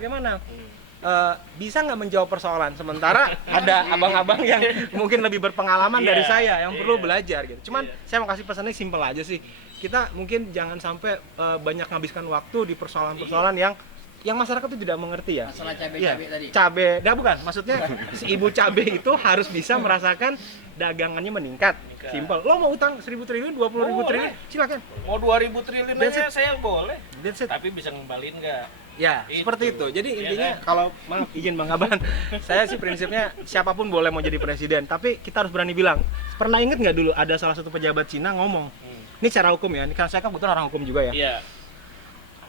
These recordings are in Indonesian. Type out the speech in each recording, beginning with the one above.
bagaimana? Bisa nggak menjawab persoalan, sementara ada abang-abang yang mungkin lebih berpengalaman dari saya yang perlu belajar gitu. Cuman saya mau kasih pesannya simpel aja sih, kita mungkin jangan sampai banyak menghabiskan waktu di persoalan-persoalan yang masyarakat itu tidak mengerti ya. Masalah cabai-cabai tadi. Cabai, bukan, maksudnya si ibu cabai itu harus bisa merasakan dagangannya meningkat. Simpel. Lo mau utang 1.000 triliun, 20.000 triliun, silakan. Mau 2.000 triliun aja saya boleh. That's it. Tapi bisa ngembaliin nggak? Ya, seperti itu. Jadi intinya kalau maaf izin Bang Aban, saya sih prinsipnya siapapun boleh mau jadi presiden, tapi kita harus berani bilang. Pernah inget nggak dulu ada salah satu pejabat Cina ngomong, ini secara hukum ya, ini karena saya kan kebetulan orang hukum juga ya. Iya.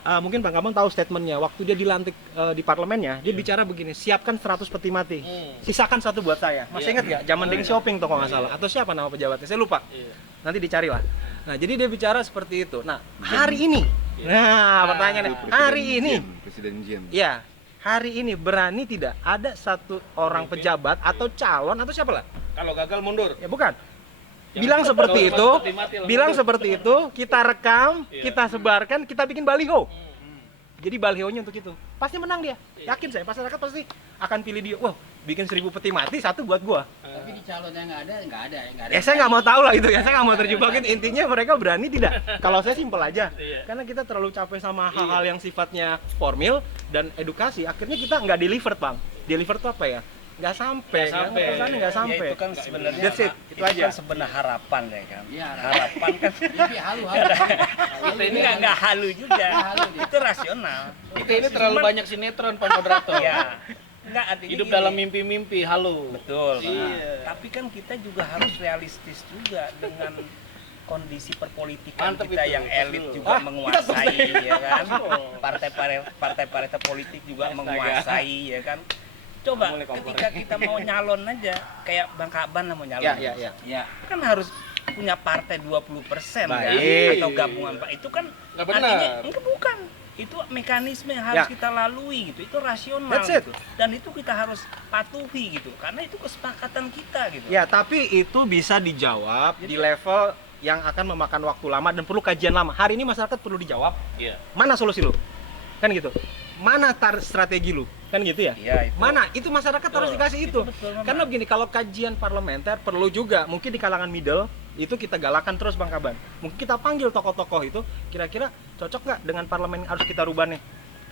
Mungkin Bang Abang tahu statementnya, waktu dia dilantik di parlemennya, dia bicara begini, siapkan 100 peti mati, sisakan 1 buat saya. Masih inget nggak? Zaman Deng Xiaoping tuh kalau nggak salah, atau siapa nama pejabatnya, saya lupa. Nanti dicari lah. Nah, jadi dia bicara seperti itu. Nah, hari ini, pertanyaannya, hari ini, Presiden Jim. ya, hari ini berani tidak ada satu orang pejabat atau calon atau siapa lah? Kalau gagal mundur. Ya bukan. Bilang seperti itu, kita rekam, kita sebarkan, kita bikin baliho. Jadi balihonya untuk itu. Pasti menang dia. Yakin saya, masyarakat pasti akan pilih dia. Wah, bikin 1.000 peti mati, 1 buat gua. Tapi di calonnya nggak ada. Ya saya nggak mau tahu lah itu ya, saya nggak mau terjebakin. Intinya mereka berani tidak. Kalau saya simpel aja, karena kita terlalu capek sama hal-hal yang sifatnya formil dan edukasi. Akhirnya kita nggak delivered, Bang. Delivered itu apa ya? Nggak sampai. Pesannya nggak sampai. Ya, itu kan sebenarnya That's it. Itu aja. kan sebenarnya harapan ya kan. Iya, Harapan kan Tapi halu. kita ini nggak halu juga. Itu rasional. Kita ini terlalu banyak sinetron Pak Moderator. Ya. Enggak, artinya Hidup gini. dalam mimpi-mimpi, halo. Betul. Iya. Tapi kan kita juga harus realistis juga dengan kondisi perpolitikan Mantep kita itu, yang elit betul. juga menguasai ya kan. Partai-partai politik juga menguasai ya kan. Coba ketika kita mau nyalon aja kayak Bang Kaban lah mau nyalon. Ya. Kan harus punya partai 20% kan Baik. atau gabungan Pak. Itu kan Nggak benar. artinya enggak bukan. Itu mekanisme yang harus Ya. kita lalui gitu. Itu rasional That's it. gitu. Dan itu kita harus patuhi gitu. Karena itu kesepakatan kita gitu. Ya, tapi itu bisa dijawab di level yang akan memakan waktu lama dan perlu kajian lama. Hari ini masyarakat perlu dijawab, Iya. mana solusi lu? Kan gitu. Mana strategi lu? Kan gitu ya? Iya, itu. Mana? Itu masyarakat harus dikasih itu. betul, Bang. Karena begini, kalau kajian parlementer perlu juga, mungkin di kalangan middle, itu kita galakan terus Bang Kaban. Mungkin kita panggil tokoh-tokoh itu, kira-kira cocok nggak dengan parlemen harus kita rubah nih?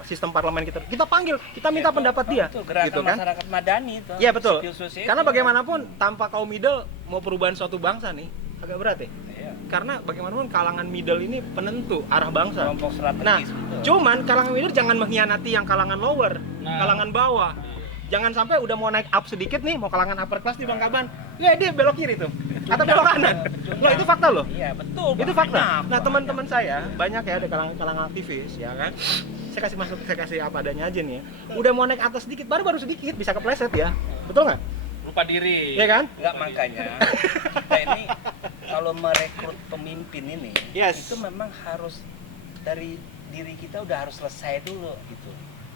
Sistem parlemen kita panggil, kita minta pendapat dia. Itu gerakan Gitu kan? masyarakat madani itu. Iya betul. Civil society. Karena bagaimanapun tanpa kaum middle mau perubahan suatu bangsa nih agak berat ya. Iya. Karena bagaimanapun kalangan middle ini penentu arah bangsa. Kelompok strategis. Nah, betul. cuman kalangan middle jangan mengkhianati yang kalangan lower, kalangan bawah. Jangan sampai udah mau naik up sedikit nih, mau kalangan upper class di Bang Kaban, ya dia belok kiri tuh, atau belok kanan. Loh itu fakta loh. Iya betul. Itu Bang. fakta. Banyak, Nah teman-teman saya banyak ya ada kalangan aktivis ya kan. Saya kasih apa adanya aja nih ya. Udah mau naik atas sedikit, baru sedikit bisa kepleset ya. Betul nggak? Lupa diri. Iya kan? Enggak, makanya kita ini kalau merekrut pemimpin ini Yes. itu memang harus dari diri kita udah harus selesai dulu gitu.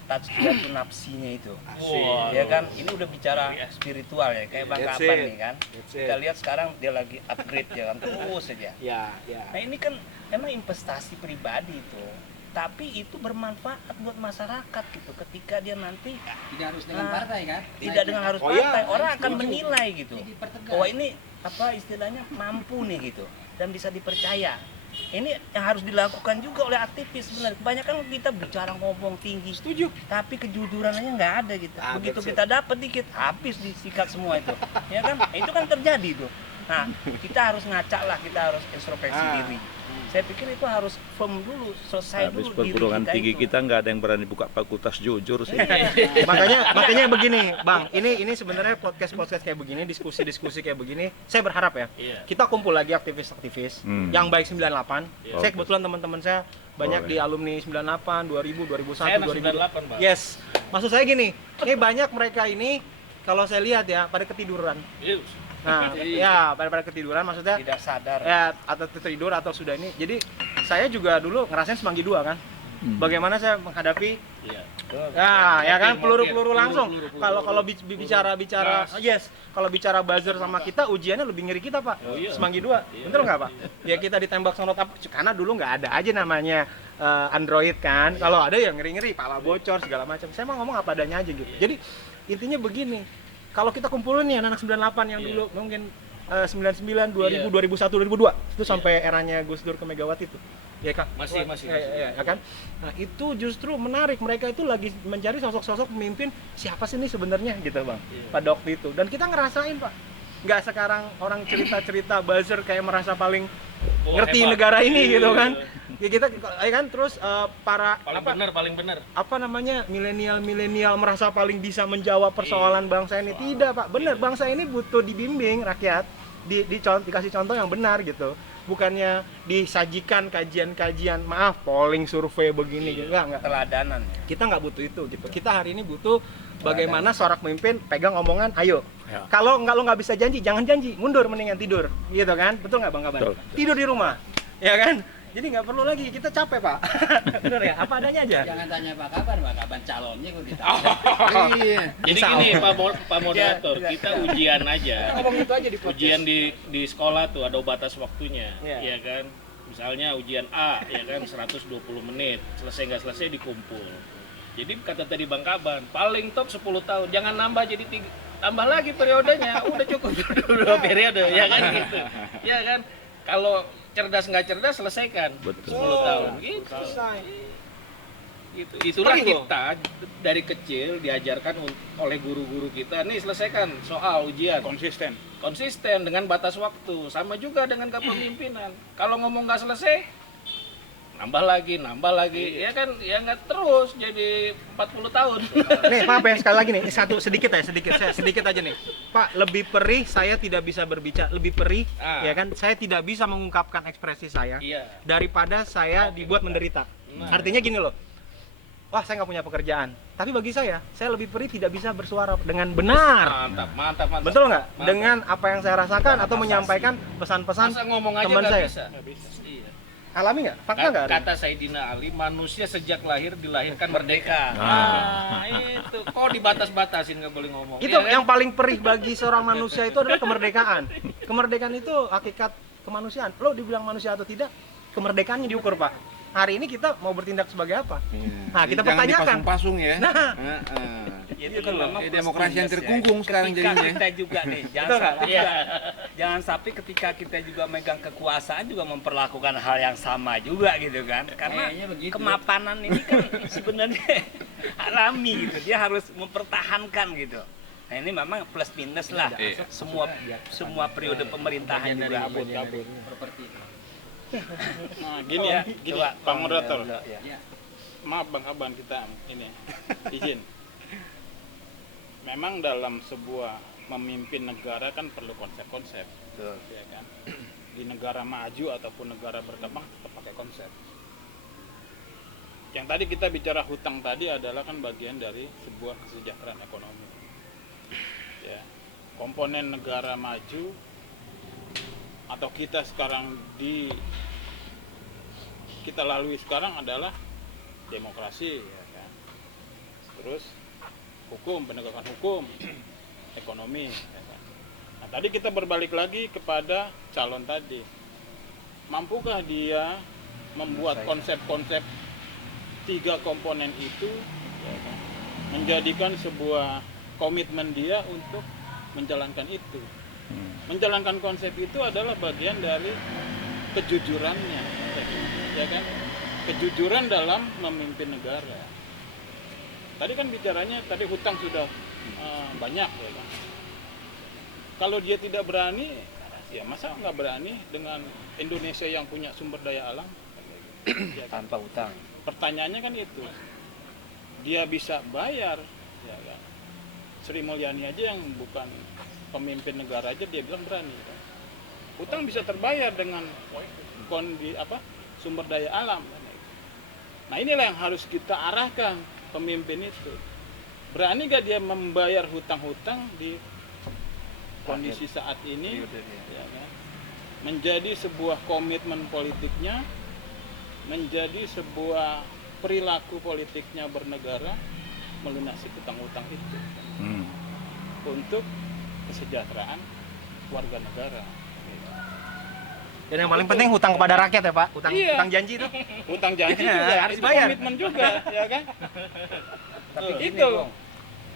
Tazkiyatun nafsinya itu. Wah. Ya kan, ini udah bicara spiritual ya kayak Bang That's Kaban it. nih kan. That's Kita it. lihat sekarang dia lagi upgrade ya kan terus saja. Ya. Nah, ini kan memang investasi pribadi itu. Tapi itu bermanfaat buat masyarakat gitu ketika dia nanti Tidak harus dengan partai kan? tidak dengan harus Oh iya, partai, orang akan setuju. menilai gitu. Jadi dipertegas. Bahwa ini apa istilahnya mampu nih gitu dan bisa dipercaya. Ini yang harus dilakukan juga oleh aktivis sebenarnya. Kebanyakan kita bicara ngomong tinggi, Setuju. tapi kejujurannya nggak ada gitu. Ah, Begitu that's it. kita dapat dikit, habis disikat semua itu. Ya kan? Itu kan terjadi tuh. Nah, kita harus ngaca lah, kita harus introspeksi diri. Saya pikir itu harus firm dulu, selesai Habis dulu diri perguruan tinggi itu. kita nggak ada yang berani buka fakultas jujur sih. makanya begini, Bang. Ini sebenarnya podcast kayak begini, diskusi kayak begini. Saya berharap ya, Iya. kita kumpul lagi aktivis-aktivis yang baik 98. Iya. Saya kebetulan teman-teman saya banyak Boleh. di alumni 98, 2000, 2001, Saya anak 2002. 98, Bang. Yes. Maksud saya gini, ini banyak mereka ini kalau saya lihat ya pada ketiduran. Iya. Nah, ya pada ketiduran maksudnya Tidak sadar. ya atau tertidur atau sudah ini. Jadi saya juga dulu ngerasain semanggi dua kan. Bagaimana saya menghadapi Iya. Nah, ya kan Mungkin, peluru-peluru mungkin. langsung. Peluru-peluru. Kalau bicara Gas. yes, kalau bicara buzzer sama kita ujiannya lebih ngeri kita, Pak. Oh, iya. Semanggi 2. Iya. Betul nggak, Pak? Ya kita ditembak semprot apa? Karena dulu nggak ada aja namanya Android kan. Kalau ada yang ngeri-ngeri, pala bocor segala macam. Saya mau ngomong apa adanya aja gitu. Jadi intinya begini. Kalau kita kumpulin nih anak 98 yang dulu mungkin 99, 2000, 2001, 2002 itu sampai eranya Gus Dur ke Megawati itu. Ya kan? Masih. Ya kan? Nah, itu justru menarik. Mereka itu lagi mencari sosok-sosok pemimpin siapa sih ini sebenarnya gitu, Bang. Pada waktu itu. Dan kita ngerasain, Pak. Nggak sekarang orang cerita-cerita buzzer kayak merasa paling ngerti hebat. negara ini Iya. gitu kan. Ya kita ya kan terus para Paling bener. apa namanya milenial merasa paling bisa menjawab persoalan bangsa ini. Tidak, Pak. Benar, bangsa ini butuh dibimbing rakyat, dikasih contoh yang benar gitu. Bukannya disajikan kajian-kajian, maaf, polling survei begini gitu. Enggak. Teladanan. Kita nggak butuh itu gitu. Kita hari ini butuh bagaimana seorang pemimpin pegang omongan, ayo. Ya. Kalau lo nggak bisa janji, jangan janji, mundur mendingan tidur, gitu kan? Betul nggak, Bang Kaban? Betul. Tidur di rumah, ya kan? Jadi nggak perlu lagi, kita capek, Pak. Bener ya? Apa adanya aja. Jangan tanya Pak Kaban calonnya kok kita. Iya. Jadi Insya gini Allah. Pak Moderator, kita ujian aja. Kita ngomong itu aja di podcast. Ujian di sekolah tuh ada batas waktunya, Iya. ya kan? Misalnya ujian A, ya kan 120 menit, selesai nggak selesai dikumpul. Jadi kata tadi Bang Kaban, paling top 10 tahun, jangan nambah jadi 3, tambah lagi periodenya, udah cukup 2 periode, ya kan gitu. Ya kan? Kalau cerdas nggak cerdas selesaikan Betul. 10 tahun, gitu. Selesai. Gitu. Itulah Perih loh. kita dari kecil diajarkan oleh guru-guru kita, nih selesaikan soal ujian. Konsisten dengan batas waktu, sama juga dengan kepemimpinan. Kalau ngomong nggak selesai, nambah lagi, ya kan, ya nggak terus jadi 40 tahun. Nih, Pak, ya, sekali lagi nih, sedikit aja nih. Pak, lebih perih saya tidak bisa berbicara, lebih perih, ya kan, saya tidak bisa mengungkapkan ekspresi saya Iya. daripada saya dibuat menderita. Artinya gini loh, wah saya nggak punya pekerjaan, tapi bagi saya lebih perih tidak bisa bersuara dengan benar. Mantap. Betul nggak? Mantap. Dengan apa yang saya rasakan atau menyampaikan pesan-pesan Masa ngomong aja teman nggak saya. bisa. Iya. Alami nggak? Fakta nggak? Ari? Kata Sayyidina Ali, manusia sejak lahir dilahirkan merdeka. Nah. Itu kok dibatas-batasin nggak boleh ngomong. Itu ya kan? yang paling perih bagi seorang manusia itu adalah kemerdekaan. Kemerdekaan itu hakikat kemanusiaan. Lo dibilang manusia atau tidak, kemerdekaannya diukur, Pak. Hari ini kita mau bertindak sebagai apa? Nah, kita pertanyakan. Pasung-pasung ya. Nah. Itu kan memang Kayak demokrasi yang plus minus terkungkung sekarang ketika jadinya. kita juga nih, Betul nggak? jangan sampai ketika kita juga megang kekuasaan juga memperlakukan hal yang sama juga gitu kan, karena Kayaknya begitu. kemapanan ini kan sebenarnya alami gitu, dia harus mempertahankan gitu. Nah ini memang plus minus lah, semua periode pemerintahan juga. Properti. Nah, gini Ya, gini coba, Pak Moderator. Ya. Ya. Maaf Bang Aban kita ini izin. Memang dalam sebuah memimpin negara kan perlu konsep-konsep, ya kan? Di negara maju ataupun negara berkembang tetap pakai konsep. Yang tadi kita bicara hutang tadi adalah kan bagian dari sebuah kesejahteraan ekonomi. Ya, komponen negara maju atau kita sekarang kita lalui sekarang adalah demokrasi, ya kan? Terus hukum, penegakan hukum, ekonomi, ya kan? Nah, tadi kita berbalik lagi kepada calon tadi. Mampukah dia membuat konsep-konsep 3 komponen itu, ya kan, menjadikan sebuah komitmen dia untuk menjalankan itu. Menjalankan konsep itu adalah bagian dari kejujurannya, ya kan? Kejujuran dalam memimpin negara. Tadi kan bicaranya, tadi hutang sudah banyak, ya kan? Kalau dia tidak berani, ya masa nggak berani dengan Indonesia yang punya sumber daya alam? Ya kan? Tanpa utang. Pertanyaannya kan itu, dia bisa bayar, ya kan? Sri Mulyani aja yang bukan pemimpin negara aja dia bilang berani. Kan? Utang bisa terbayar dengan sumber daya alam. Nah inilah yang harus kita arahkan pemimpin itu. Berani gak dia membayar hutang-hutang di kondisi saat ini, ya kan? Menjadi sebuah komitmen politiknya, menjadi sebuah perilaku politiknya bernegara, melunasi utang-utang itu Hmm. untuk kesejahteraan warga negara. Dan yang paling penting hutang kepada rakyat ya Pak, Iya. hutang janji itu. Utang janji Iya, juga harus itu bayar. komitmen juga, ya kan? Tapi gini, Itu. Bung,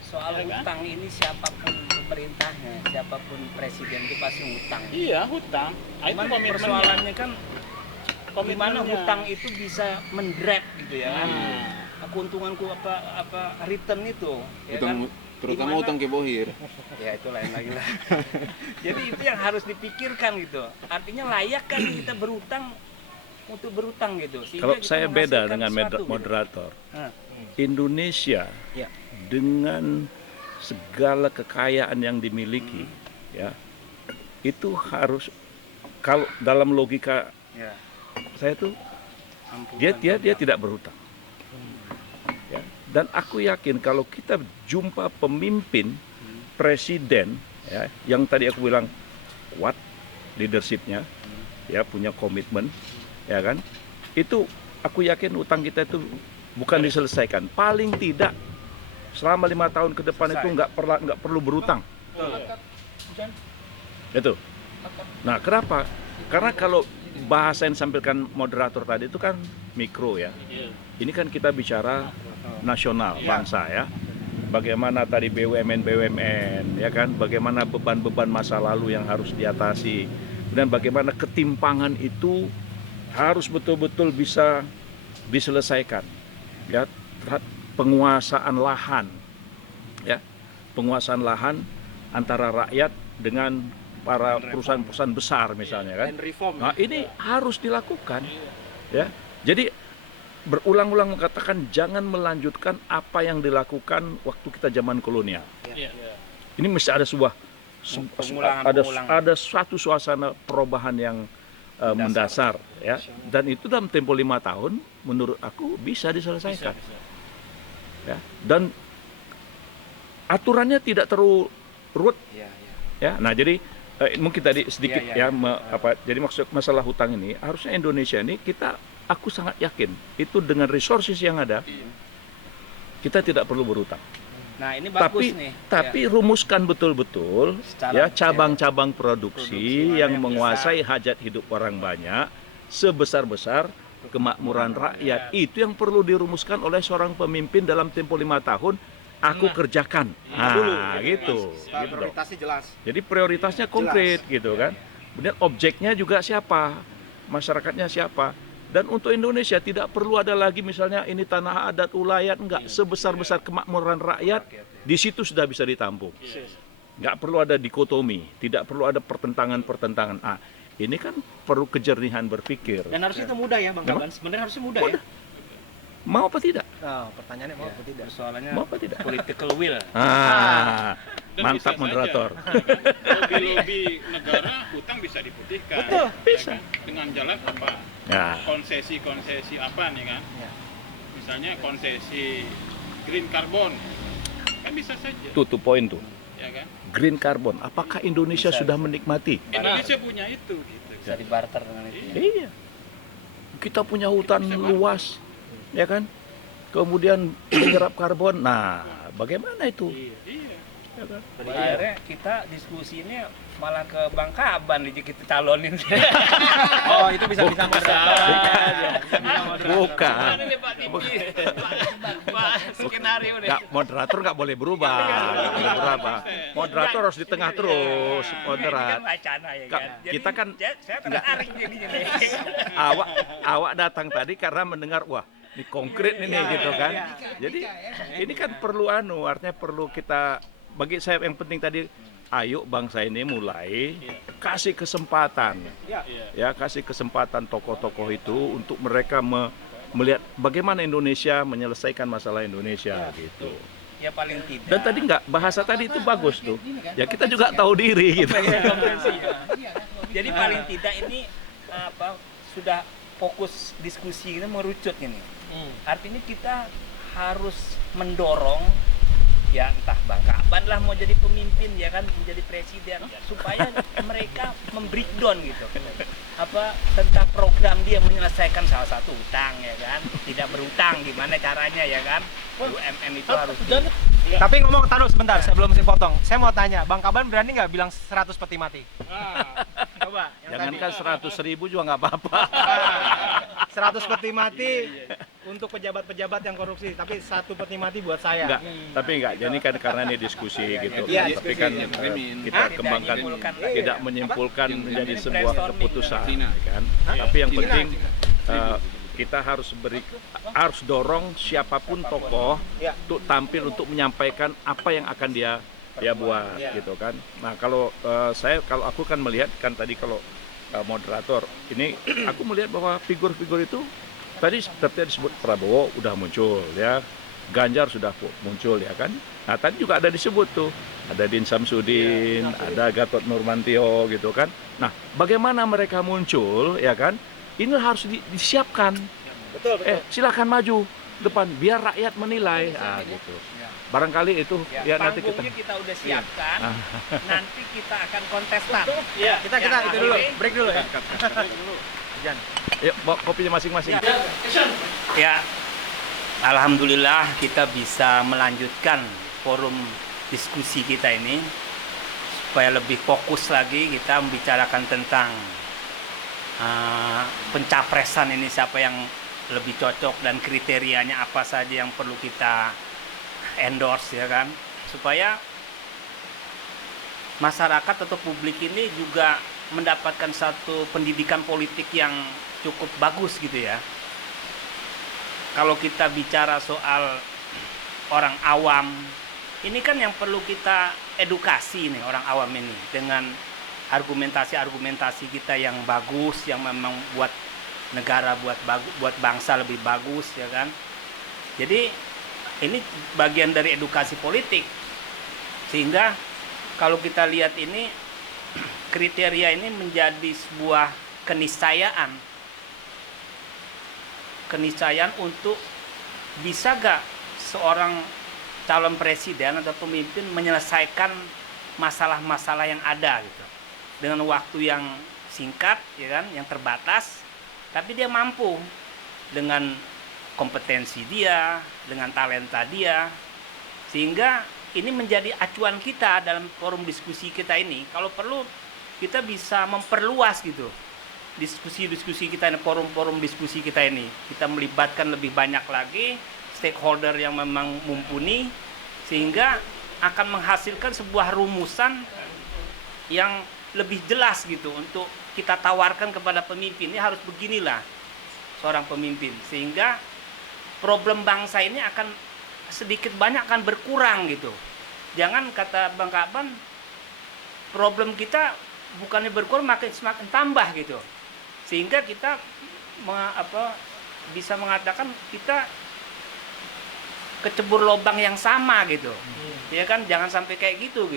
soal Ya kan? hutang ini siapapun pemerintahnya, siapapun presiden itu pasti hutang. Iya, hutang. Nah, itu Cuman komitmennya. persoalannya kan gimana Komitmennya. hutang itu bisa mendrap gitu ya kan. Hmm. Keuntunganku apa return itu ya Utang, kan. terutama Gimana? utang ke bohir. Ya itu lain lagi lah. Jadi itu yang harus dipikirkan gitu. Artinya layak kan kita berutang untuk berutang gitu. Sehingga Kalau kita saya beda menghasilkan dengan sesuatu, gitu. moderator. Hah. Indonesia Ya. dengan segala kekayaan yang dimiliki, ya, itu harus, kalau dalam logika Ya, saya tuh ampunan dia pajak. tidak berhutang. Ya. Dan aku yakin kalau kita jumpa pemimpin presiden, ya, yang tadi aku bilang kuat leadershipnya, ya, punya komitmen, ya kan, itu aku yakin utang kita itu bukan diselesaikan, paling tidak selama 5 tahun ke depan itu nggak perlu berutang. Itu. Nah, kenapa? Karena kalau bahasa yang disampaikan moderator tadi itu kan mikro ya. Ini kan kita bicara nasional, bangsa ya. Bagaimana tadi BUMN, ya kan? Bagaimana beban-beban masa lalu yang harus diatasi. Dan bagaimana ketimpangan itu harus betul-betul bisa diselesaikan. Ya, penguasaan lahan. Ya. Penguasaan lahan antara rakyat dengan para perusahaan-perusahaan besar misalnya kan. Dan reform. Nah, ini harus dilakukan. Ya. Jadi berulang-ulang mengatakan jangan melanjutkan apa yang dilakukan waktu kita zaman kolonial. Iya. Ini mesti ada sebuah Pengulangan. ada suatu suasana perubahan yang mendasar ya. Dan itu dalam tempo 5 tahun menurut aku bisa diselesaikan. Ya. Dan aturannya tidak terlalu ruwet. Iya, iya. Ya, nah jadi mungkin tadi sedikit Iya, ya, jadi maksud masalah hutang ini harusnya Indonesia ini aku sangat yakin itu dengan resources yang ada kita tidak perlu berhutang. Nah, ini bagus nih. Tapi rumuskan betul-betul Secara ya cabang-cabang produksi produksi yang yang menguasai hajat hidup orang banyak sebesar-besar kemakmuran rakyat. Itu yang perlu dirumuskan oleh seorang pemimpin dalam tempo 5 tahun. Aku kerjakan. Nah, gitu. Gitu dong. Prioritasnya jelas. Jadi prioritasnya konkret gitu kan. Kemudian objeknya juga siapa, masyarakatnya siapa. Dan untuk Indonesia tidak perlu ada lagi misalnya ini tanah adat ulayat, enggak, sebesar-besar kemakmuran rakyat di situ sudah bisa ditampung. Enggak perlu ada dikotomi, tidak perlu ada pertentangan-pertentangan. Ini kan perlu kejernihan berpikir. Dan harusnya itu mudah ya Bang Kenapa? Kaban. Sebenarnya harusnya mudah ya. Mau apa tidak? Nah, pertanyaannya mau apa tidak? Persoalannya Mau apa tidak? political will. Dan Mantap bisa moderator. saja, lobby-lobby negara hutang bisa diputihkan. Betul, bisa. Ya kan? Dengan jalan apa? Ya. Konsesi-konsesi apa nih kan? Ya. Misalnya konsesi green carbon. Kan bisa saja. Tuh poin tuh. Ya kan? Green carbon. Apakah Indonesia sudah menikmati? Indonesia punya itu gitu. Bisa dibarter dengan itu. Iya. Kita punya hutan luas, ya kan? Kemudian menyerap karbon. Nah, bagaimana itu? Iya. Ya kan? Akhirnya kita diskusinya malah ke Bang Kaban nih kita calonin. Oh, itu bisa ditambah. Bukan. Ini Pak Diki. Pak skenario deh. Nggak, moderator nggak boleh berubah. Nggak boleh berubah. Moderator harus di tengah terus. Ini kan Moderat. wacana ya Kak, kan. Jadi, kita kan- saya tertarik jadinya nih. Awak datang tadi karena mendengar wah ini konkret ini gitu kan. Jadi ini kan perlu artinya perlu kita bagi saya yang penting tadi ayo bangsa ini mulai kasih kesempatan. Ya, kasih kesempatan tokoh-tokoh itu untuk mereka melihat bagaimana Indonesia menyelesaikan masalah Indonesia gitu. Ya paling tidak. Dan tadi nggak bahasa tadi itu bagus tuh. Ya kita juga tahu diri gitu. Jadi paling tidak ini sudah fokus diskusi ini merucut ini. Artinya kita harus mendorong ya entah Bang Kaban lah mau jadi pemimpin ya kan menjadi presiden supaya mereka membreakdown gitu tentang program dia menyelesaikan salah satu utang, ya kan, tidak berutang, gimana caranya, ya kan, UMM itu harus Tapi ngomong, taruh sebentar, sebelum saya potong. Saya mau tanya, Bang Kaban berani nggak bilang 100 peti mati? Coba, yang tadi. Jangankan 100.000 juga nggak apa-apa. 100 peti mati untuk pejabat-pejabat yang korupsi, tapi 1 peti mati buat saya. Enggak, tapi enggak. Jadi kan karena ini diskusi gitu. Iya, Tapi kan kita kembangkan, tidak menyimpulkan menjadi sebuah keputusan, ya kan. Tapi yang penting kita harus dorong siapapun tokoh untuk tampil untuk menyampaikan apa yang akan dia buat, gitu kan. Nah, kalau aku kan melihat kan tadi kalau moderator ini aku melihat bahwa figur-figur itu tadi seperti disebut Prabowo udah muncul ya, Ganjar sudah muncul ya kan. Nah tadi juga ada disebut tuh, ada Din Samsudin, ada Gatot Nurmantio gitu kan. Nah bagaimana mereka muncul ya kan? Ini harus disiapkan. Betul. Silakan maju depan biar rakyat menilai. Gitu. Barangkali itu ya nanti kita udah siapkan, nanti kita akan kontestan. Kita itu dulu, break dulu ya. Jan. Yuk, bawa kopinya masing-masing. Ya, alhamdulillah kita bisa melanjutkan forum diskusi kita ini supaya lebih fokus lagi kita membicarakan tentang pencapresan ini, siapa yang lebih cocok dan kriterianya apa saja yang perlu kita endorse, ya kan, supaya masyarakat atau publik ini juga mendapatkan satu pendidikan politik yang cukup bagus gitu ya. Kalau kita bicara soal orang awam, ini kan yang perlu kita edukasi nih, orang awam ini, dengan argumentasi-argumentasi kita yang bagus, yang memang buat negara, buat bangsa lebih bagus, ya kan. Jadi ini bagian dari edukasi politik, sehingga kalau kita lihat ini kriteria ini menjadi sebuah keniscayaan untuk bisa gak seorang calon presiden atau pemimpin menyelesaikan masalah-masalah yang ada gitu dengan waktu yang singkat, ya kan, yang terbatas, tapi dia mampu dengan kompetensi dia, dengan talenta dia, sehingga ini menjadi acuan kita dalam forum diskusi kita ini. Kalau perlu kita bisa memperluas gitu diskusi-diskusi kita ini, forum-forum diskusi kita ini. Kita melibatkan lebih banyak lagi stakeholder yang memang mumpuni, sehingga akan menghasilkan sebuah rumusan yang lebih jelas gitu untuk kita tawarkan kepada pemimpin. Ini harus beginilah seorang pemimpin, sehingga problem bangsa ini akan sedikit banyak akan berkurang gitu. Jangan kata Bang Kaban, problem kita bukannya berkurang, semakin tambah gitu. Sehingga kita bisa mengatakan kita kecebur lubang yang sama gitu. Ya kan, jangan sampai kayak gitu.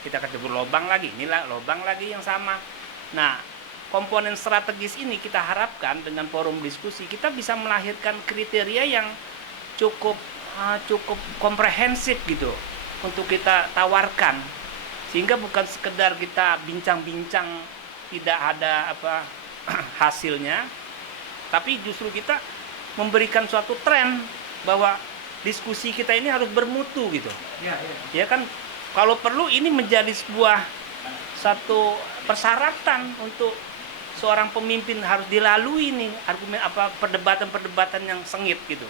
Kita kecebur lubang lagi, inilah lubang lagi yang sama. Nah, komponen strategis ini kita harapkan dengan forum diskusi kita bisa melahirkan kriteria yang cukup komprehensif gitu untuk kita tawarkan, sehingga bukan sekedar kita bincang-bincang tidak ada hasilnya, tapi justru kita memberikan suatu tren bahwa diskusi kita ini harus bermutu gitu. Ya kan, kalau perlu ini menjadi satu persyaratan untuk seorang pemimpin harus dilalui nih perdebatan-perdebatan yang sengit gitu.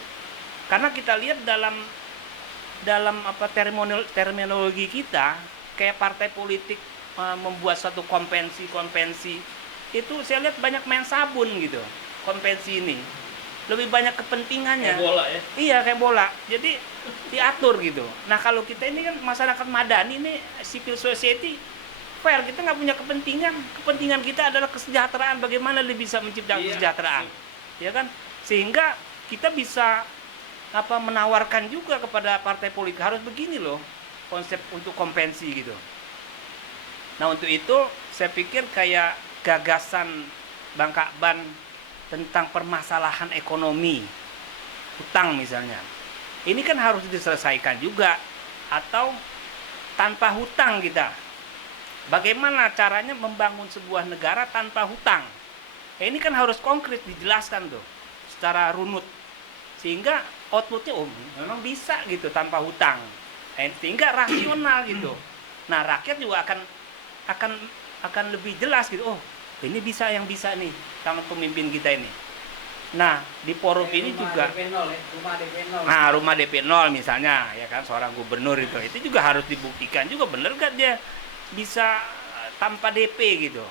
Karena kita lihat dalam terminologi kita, kayak partai politik membuat suatu konvensi itu saya lihat banyak main sabun gitu. Konvensi ini lebih banyak kepentingannya. Kayak bola ya? Iya, kayak bola. Jadi diatur gitu. Nah, kalau kita ini kan masyarakat madani ini, civil society, fair, kita nggak punya kepentingan kita adalah kesejahteraan, bagaimana lebih bisa menciptakan kesejahteraan, ya kan, sehingga kita bisa menawarkan juga kepada partai politik harus begini loh konsep untuk konvensi gitu. Nah, untuk itu saya pikir kayak gagasan Bang Kaban tentang permasalahan ekonomi hutang misalnya, ini kan harus diselesaikan juga, atau tanpa hutang kita. Bagaimana caranya membangun sebuah negara tanpa hutang? Ini kan harus konkret dijelaskan tuh secara runut sehingga outputnya memang bisa gitu tanpa hutang. Sehingga rasional gitu. Nah, rakyat juga akan lebih jelas gitu. Oh, ini bisa yang bisa nih sama pemimpin kita ini. Nah, di forum ini juga Rumah DP 0. nah, rumah DP 0 misalnya ya kan seorang gubernur itu juga harus dibuktikan juga bener gak dia bisa tanpa DP gitu.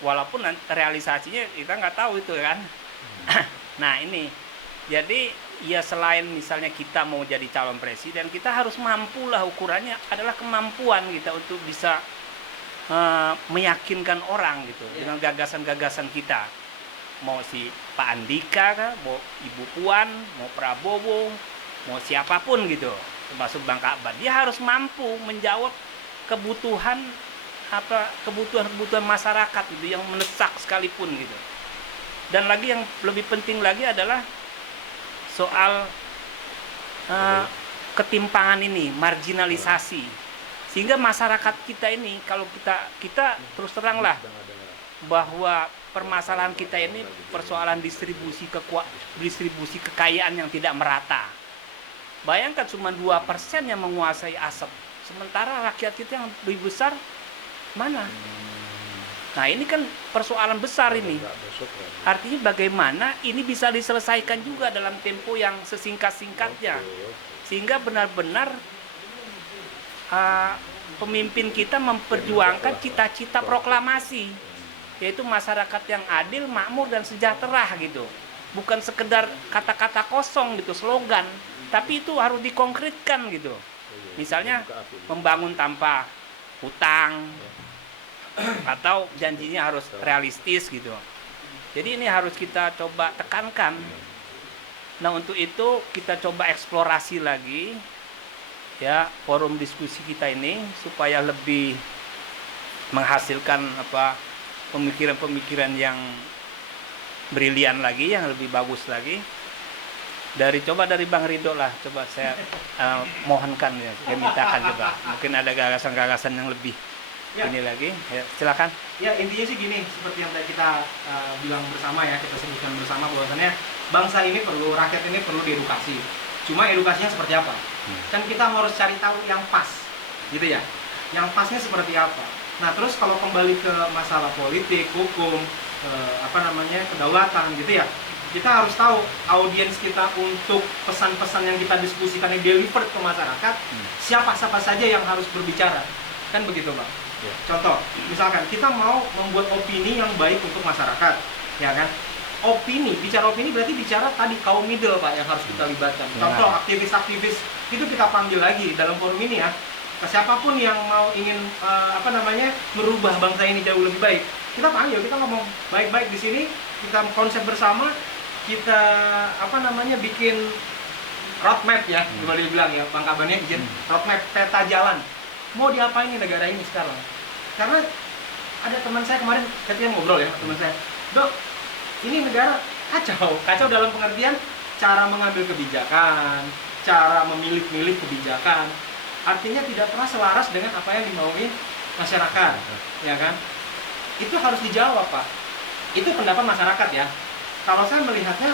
Walaupun realisasinya kita nggak tahu itu kan. Nah, ini jadi ya selain misalnya kita mau jadi calon presiden, kita harus mampu lah, ukurannya adalah kemampuan kita untuk bisa meyakinkan orang gitu dengan gagasan-gagasan kita. Mau si Pak Andika kah, mau Ibu Puan, mau Prabowo, mau siapapun gitu, termasuk Bang Akbar, dia harus mampu menjawab kebutuhan masyarakat itu yang mendesak sekalipun gitu. Dan lagi yang lebih penting lagi adalah soal ketimpangan ini, marginalisasi. Sehingga masyarakat kita ini, kalau kita terus teranglah bahwa permasalahan kita ini persoalan distribusi kekayaan yang tidak merata. Bayangkan cuma 2% yang menguasai aset, sementara rakyat kita yang lebih besar mana? Nah, ini kan persoalan besar ini. Artinya bagaimana ini bisa diselesaikan juga dalam tempo yang sesingkat-singkatnya. Sehingga benar-benar pemimpin kita memperjuangkan cita-cita proklamasi, yaitu masyarakat yang adil, makmur, dan sejahtera gitu. Bukan sekedar kata-kata kosong gitu, slogan, tapi itu harus dikonkretkan gitu. Misalnya membangun tanpa hutang, atau janjinya harus realistis gitu. Jadi ini harus kita coba tekankan. Nah, untuk itu kita coba eksplorasi lagi ya forum diskusi kita ini supaya lebih menghasilkan pemikiran-pemikiran yang brilian lagi, yang lebih bagus lagi. Dari Bang Ridho lah, coba saya mohonkan ya, saya mintakan coba. Mungkin ada gagasan-gagasan yang lebih ini lagi, ya, silakan. Ya, intinya sih gini, seperti yang tadi kita bilang bersama ya, kita sebutkan bersama bahwasannya bangsa ini rakyat ini perlu diedukasi. Cuma edukasinya seperti apa? Kan kita harus cari tahu yang pas, gitu ya. Yang pasnya seperti apa? Nah, terus kalau kembali ke masalah politik, hukum, kedaulatan, gitu ya. Kita harus tahu audiens kita untuk pesan-pesan yang kita diskusikan yang deliver ke masyarakat, siapa saja yang harus berbicara. Kan begitu, Bang. Contoh, misalkan kita mau membuat opini yang baik untuk masyarakat, ya kan? Bicara opini berarti bicara tadi kaum middle, Pak, yang harus kita libatkan. Contoh, aktivis-aktivis itu kita panggil lagi dalam forum ini ya. Siapapun yang mau ingin merubah bangsa ini jauh lebih baik, kita panggil, kita ngomong baik-baik di sini, kita konsep bersama, kita bikin roadmap ya, coba dibilang ya, Bang Kabannya izin roadmap, peta jalan. Mau diapain nih negara ini sekarang? Karena ada teman saya kemarin, katanya ngobrol ya teman saya, Dok, ini negara kacau dalam pengertian cara mengambil kebijakan, cara memilih kebijakan, artinya tidak pernah selaras dengan apa yang dimaui masyarakat, ya kan? Itu harus dijawab, Pak. Itu pendapat masyarakat ya. Kalau saya melihatnya,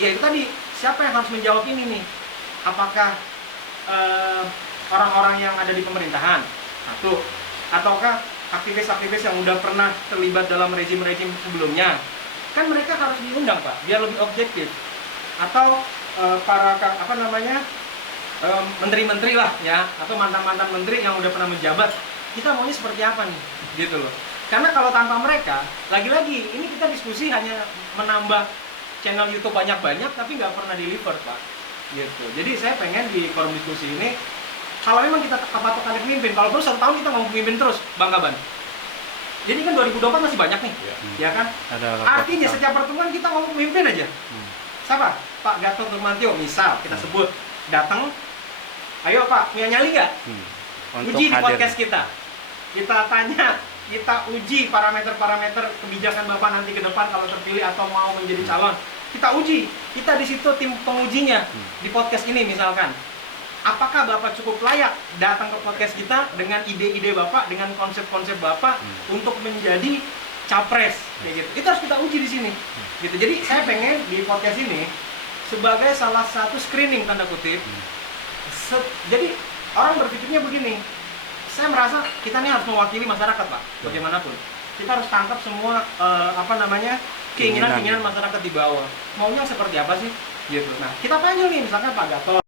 ya itu tadi, siapa yang harus menjawab ini nih? Apakah orang-orang yang ada di pemerintahan, satu, ataukah aktivis-aktivis yang udah pernah terlibat dalam rezim-rezim sebelumnya? Kan mereka harus diundang, Pak, biar lebih objektif. Atau menteri-menteri lah ya, atau mantan-mantan menteri yang udah pernah menjabat, kita maunya seperti apa nih, gitu loh. Karena kalau tanpa mereka, lagi-lagi ini kita diskusi hanya menambah channel YouTube banyak-banyak, tapi nggak pernah deliver, Pak. Gitu. Jadi saya pengen di forum diskusi ini, kalau memang kita patokan pemimpin, kalau perlu 1 tahun kita ngomong pemimpin terus, Bang Kaban. Jadi kan 2024 masih banyak nih, ya kan? Artinya setiap pertemuan kita ngomong pemimpin aja. Siapa? Pak Gatot Nurmantio, misal kita sebut, datang, ayo Pak, punya nyali nggak? Uji di podcast kita. Kita tanya, kita uji parameter-parameter kebijakan Bapak nanti ke depan kalau terpilih atau mau menjadi calon. Kita uji, kita di situ tim pengujinya di podcast ini misalkan. Apakah Bapak cukup layak datang ke podcast kita dengan ide-ide Bapak, dengan konsep-konsep Bapak untuk menjadi capres kayak gitu. Itu harus kita uji di sini. Gitu. Jadi saya pengen di podcast ini sebagai salah satu screening tanda kutip. Jadi orang berpikirnya begini. Saya merasa kita ini harus mewakili masyarakat, Pak. Bagaimanapun. Kita harus tangkap semua keinginan masyarakat di bawah. Maunya seperti apa sih? Gitu. Nah, kita panggil nih misalkan Pak Gatot.